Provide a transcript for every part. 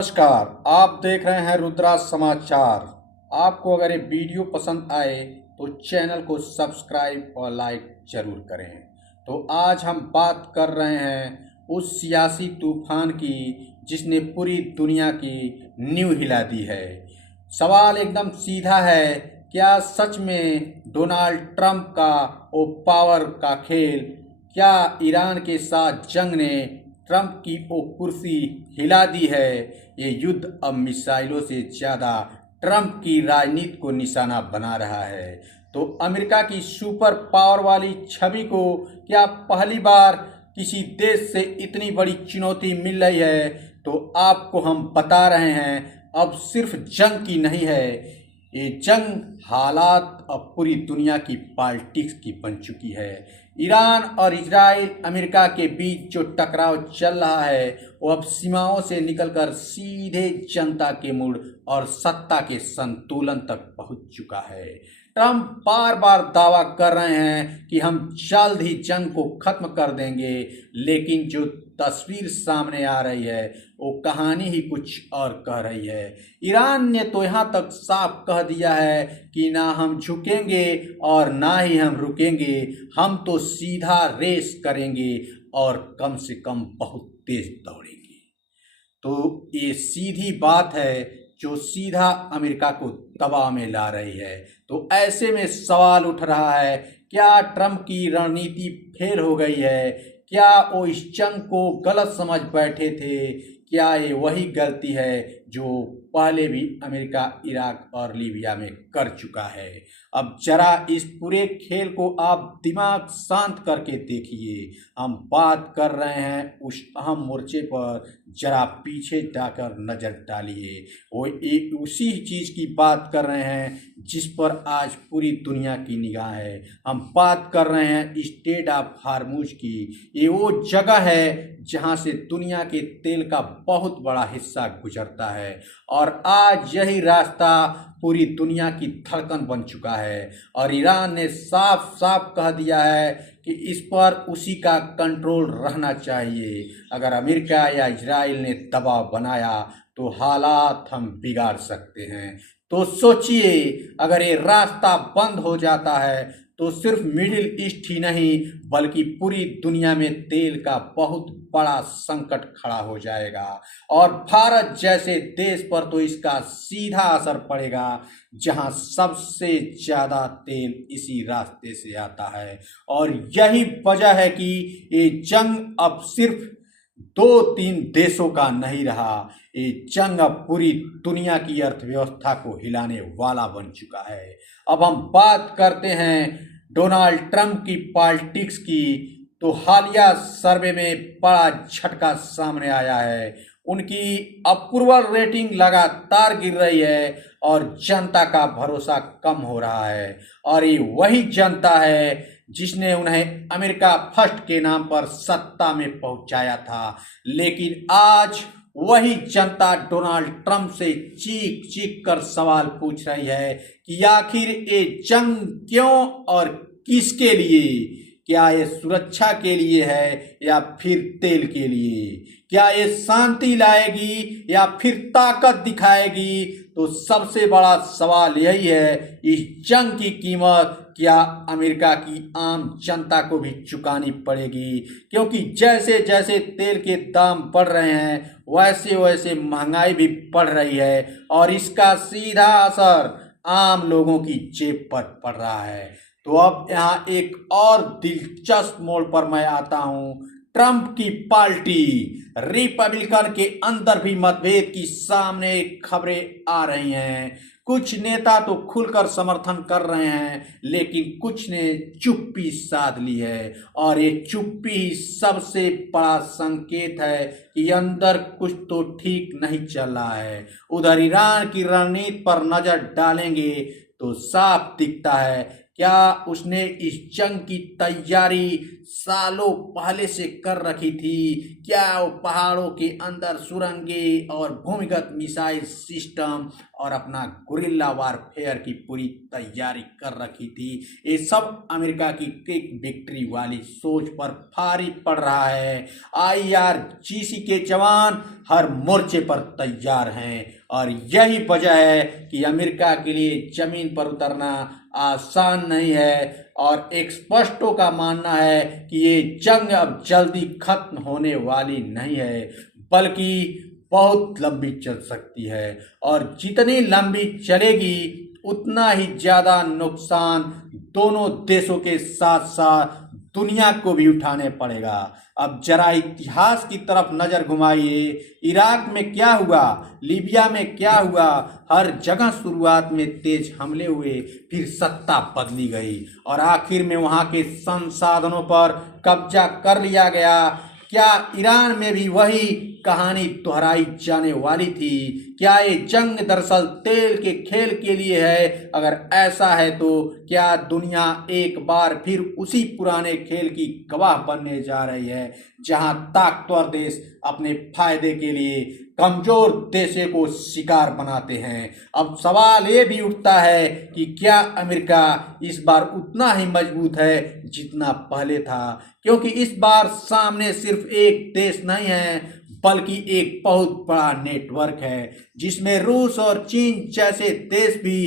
नमस्कार। आप देख रहे हैं रुद्रा समाचार। आपको अगर ये वीडियो पसंद आए तो चैनल को सब्सक्राइब और लाइक जरूर करें। तो आज हम बात कर रहे हैं उस सियासी तूफान की जिसने पूरी दुनिया की नींव हिला दी है। सवाल एकदम सीधा है, क्या सच में डोनाल्ड ट्रंप का वो पावर का खेल, क्या ईरान के साथ जंग ने ट्रंप की वो कुर्सी हिला दी है? ये युद्ध अब मिसाइलों से ज़्यादा ट्रंप की राजनीति को निशाना बना रहा है। तो अमेरिका की सुपर पावर वाली छवि को क्या पहली बार किसी देश से इतनी बड़ी चुनौती मिल रही है? तो आपको हम बता रहे हैं, अब सिर्फ जंग की नहीं है, ये जंग हालात अब पूरी दुनिया की पॉलिटिक्स की बन चुकी है। ईरान और इजराइल अमेरिका के बीच जो टकराव चल रहा है वो अब सीमाओं से निकलकर सीधे जनता के मूड और सत्ता के संतुलन तक पहुंच चुका है। ट्रंप बार बार दावा कर रहे हैं कि हम जल्द ही जंग को खत्म कर देंगे, लेकिन जो तस्वीर सामने आ रही है वो कहानी ही कुछ और कह रही है। ईरान ने तो यहाँ तक साफ कह दिया है कि ना हम झुकेंगे और ना ही हम रुकेंगे, हम तो सीधा रेस करेंगे और कम से कम बहुत तेज दौड़ेंगे। तो ये सीधी बात है जो सीधा अमेरिका को दबाव में ला रही है। तो ऐसे में सवाल उठ रहा है, क्या ट्रंप की रणनीति फेल हो गई है? क्या वो इस जंग को गलत समझ बैठे थे? क्या ये वही गलती है जो पहले भी अमेरिका इराक और लीबिया में कर चुका है? अब जरा इस पूरे खेल को आप दिमाग शांत करके देखिए। हम बात कर रहे हैं उस अहम मोर्चे पर, जरा पीछे जाकर नजर डालिए। वो एक उसी चीज की बात कर रहे हैं जिस पर आज पूरी दुनिया की निगाह है। हम बात कर रहे हैं स्ट्रेट ऑफ हार्मुज की। ये वो जगह है जहां से दुनिया के तेल का बहुत बड़ा हिस्सा गुजरता है और आज यही रास्ता पूरी दुनिया की धड़कन बन चुका है। और ईरान ने साफ साफ कह दिया है कि इस पर उसी का कंट्रोल रहना चाहिए। अगर अमेरिका या इजराइल ने दबाव बनाया तो हालात हम बिगाड़ सकते हैं। तो सोचिए, अगर ये रास्ता बंद हो जाता है तो सिर्फ मिडिल ईस्ट ही नहीं बल्कि पूरी दुनिया में तेल का बहुत बड़ा संकट खड़ा हो जाएगा और भारत जैसे देश पर तो इसका सीधा असर पड़ेगा, जहां सबसे ज़्यादा तेल इसी रास्ते से आता है। और यही वजह है कि ये जंग अब सिर्फ 2-3 देशों का नहीं रहा, ये जंग अब पूरी दुनिया की अर्थव्यवस्था को हिलाने वाला बन चुका है। अब हम बात करते हैं डोनाल्ड ट्रंप की पॉलिटिक्स की। तो हालिया सर्वे में बड़ा झटका सामने आया है। उनकी अप्रूवल रेटिंग लगातार गिर रही है और जनता का भरोसा कम हो रहा है। और ये वही जनता है जिसने उन्हें अमेरिका फर्स्ट के नाम पर सत्ता में पहुंचाया था, लेकिन आज वही जनता डोनाल्ड ट्रंप से चीख चीख कर सवाल पूछ रही है कि आखिर ये जंग क्यों और किसके लिए? क्या ये सुरक्षा के लिए है या फिर तेल के लिए? क्या ये शांति लाएगी या फिर ताकत दिखाएगी? तो सबसे बड़ा सवाल यही है, इस जंग की कीमत क्या अमेरिका की आम जनता को भी चुकानी पड़ेगी? क्योंकि जैसे जैसे तेल के दाम बढ़ रहे हैं वैसे वैसे महंगाई भी बढ़ रही है और इसका सीधा असर आम लोगों की जेब पर पड़ रहा है। तो अब यहाँ एक और दिलचस्प मोड़ पर मैं आता हूँ। ट्रंप की पार्टी रिपब्लिकन के अंदर भी मतभेद की सामने खबरें आ रही हैं। कुछ नेता तो खुलकर समर्थन कर रहे हैं, लेकिन कुछ ने चुप्पी साध ली है और ये चुप्पी ही सबसे बड़ा संकेत है कि अंदर कुछ तो ठीक नहीं चल रहा है। उधर ईरान की रणनीति पर नजर डालेंगे तो साफ दिखता है क्या उसने इस जंग की तैयारी सालों पहले से कर रखी थी? क्या वो पहाड़ों के अंदर सुरंगें और भूमिगत मिसाइल सिस्टम और अपना गुरिल्ला वारफेयर की पूरी तैयारी कर रखी थी? ये सब अमेरिका की क्विक विक्ट्री वाली सोच पर भारी पड़ रहा है। IRGC के जवान हर मोर्चे पर तैयार हैं और यही वजह है कि अमेरिका के लिए जमीन पर उतरना आसान नहीं है और एक्सपर्टों का मानना है कि ये जंग अब जल्दी खत्म होने वाली नहीं है, बल्कि बहुत लंबी चल सकती है और जितनी लंबी चलेगी उतना ही ज़्यादा नुकसान दोनों देशों के साथ साथ दुनिया को भी उठाने पड़ेगा। अब जरा इतिहास की तरफ नजर घुमाइए। इराक में क्या हुआ, लीबिया में क्या हुआ, हर जगह शुरुआत में तेज हमले हुए, फिर सत्ता बदली गई और आखिर में वहां के संसाधनों पर कब्जा कर लिया गया। क्या ईरान में भी वही कहानी दोहराई जाने वाली थी? क्या ये जंग दरअसल तेल के खेल के लिए है? अगर ऐसा है तो क्या दुनिया एक बार फिर उसी पुराने खेल की गवाह बनने जा रही है, जहां ताकतवर देश अपने फायदे के लिए कमजोर देशों को शिकार बनाते हैं? अब सवाल ये भी उठता है कि क्या अमेरिका इस बार उतना ही मजबूत है जितना पहले था? क्योंकि इस बार सामने सिर्फ एक देश नहीं है, बल्कि एक बहुत बड़ा नेटवर्क है जिसमें रूस और चीन जैसे देश भी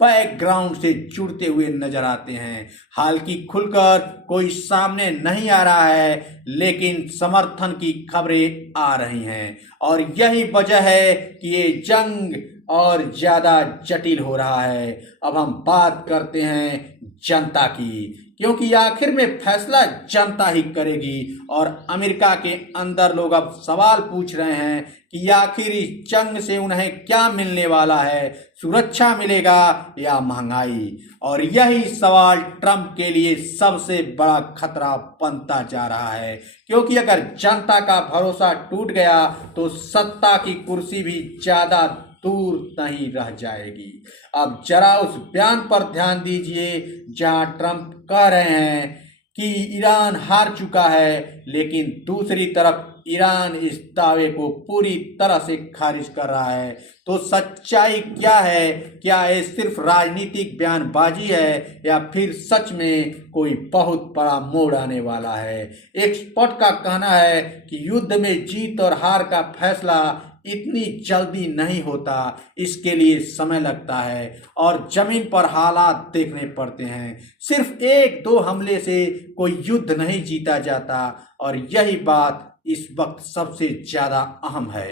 बैकग्राउंड से जुड़ते हुए नजर आते हैं। हालांकि खुलकर कोई सामने नहीं आ रहा है, लेकिन समर्थन की खबरें आ रही हैं और यही वजह है कि ये जंग और ज्यादा जटिल हो रहा है। अब हम बात करते हैं जनता की, क्योंकि आखिर में फैसला जनता ही करेगी और अमेरिका के अंदर लोग अब सवाल पूछ रहे हैं कि आखिर इस जंग से उन्हें क्या मिलने वाला है, सुरक्षा मिलेगा या महंगाई? और यही सवाल ट्रंप के लिए सबसे बड़ा खतरा बनता जा रहा है, क्योंकि अगर जनता का भरोसा टूट गया तो सत्ता की कुर्सी भी ज्यादा दूर नहीं रह जाएगी। अब जरा उस बयान पर ध्यान दीजिए जहां ट्रंप कह रहे हैं कि ईरान हार चुका है, लेकिन दूसरी तरफ ईरान इस दावे को पूरी तरह से खारिज कर रहा है। तो सच्चाई क्या है? क्या ये सिर्फ राजनीतिक बयानबाजी है या फिर सच में कोई बहुत बड़ा मोड़ आने वाला है? एक्सपर्ट का कहना है कि युद्ध में जीत और हार का फैसला इतनी जल्दी नहीं होता, इसके लिए समय लगता है और जमीन पर हालात देखने पड़ते हैं। सिर्फ एक दो हमले से कोई युद्ध नहीं जीता जाता और यही बात इस वक्त सबसे ज्यादा अहम है।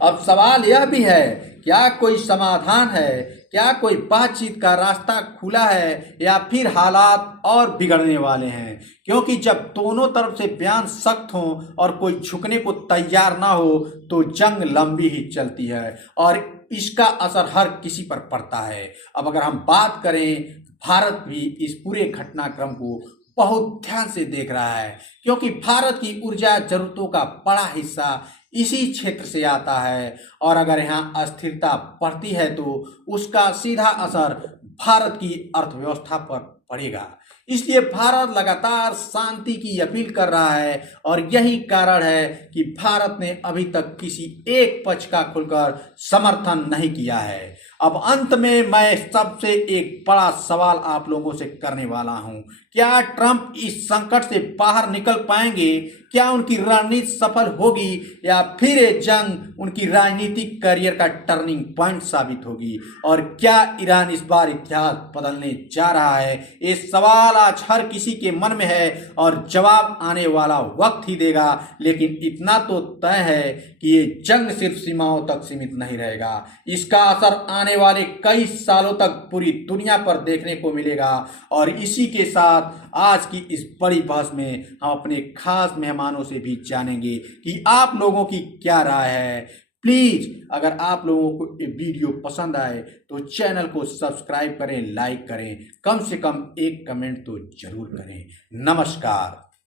अब सवाल यह भी है, क्या कोई समाधान है? क्या कोई बातचीत का रास्ता खुला है या फिर हालात और बिगड़ने वाले हैं? क्योंकि जब दोनों तरफ से बयान सख्त हों और कोई झुकने को तैयार ना हो तो जंग लंबी ही चलती है और इसका असर हर किसी पर पड़ता है। अब अगर हम बात करें, भारत भी इस पूरे घटनाक्रम को बहुत ध्यान से देख रहा है, क्योंकि भारत की ऊर्जा जरूरतों का बड़ा हिस्सा इसी क्षेत्र से आता है और अगर यहाँ अस्थिरता बढ़ती है तो उसका सीधा असर भारत की अर्थव्यवस्था पर पड़ेगा। इसलिए भारत लगातार शांति की अपील कर रहा है और यही कारण है कि भारत ने अभी तक किसी एक पक्ष का खुलकर समर्थन नहीं किया है। अब अंत में मैं सबसे एक बड़ा सवाल आप लोगों से करने वाला हूं, क्या ट्रंप इस संकट से बाहर निकल पाएंगे? क्या उनकी रणनीति सफल होगी या फिर ये जंग उनकी राजनीतिक करियर का टर्निंग पॉइंट साबित होगी? और क्या ईरान इस बार इतिहास बदलने जा रहा है? ये सवाल आज हर किसी के मन में है और जवाब आने वाला वक्त ही देगा। लेकिन इतना तो तय है कि ये जंग सिर्फ सीमाओं तक सीमित नहीं रहेगा, इसका असर आने वाले कई सालों तक पूरी दुनिया पर देखने को मिलेगा। और इसी के साथ आज की इस बड़ी बहस में हम अपने खास मेहमानों से भी जानेंगे कि आप लोगों की क्या राय है। प्लीज अगर आप लोगों को ये वीडियो पसंद आए तो चैनल को सब्सक्राइब करें, लाइक करें, कम से कम एक कमेंट तो जरूर करें। नमस्कार।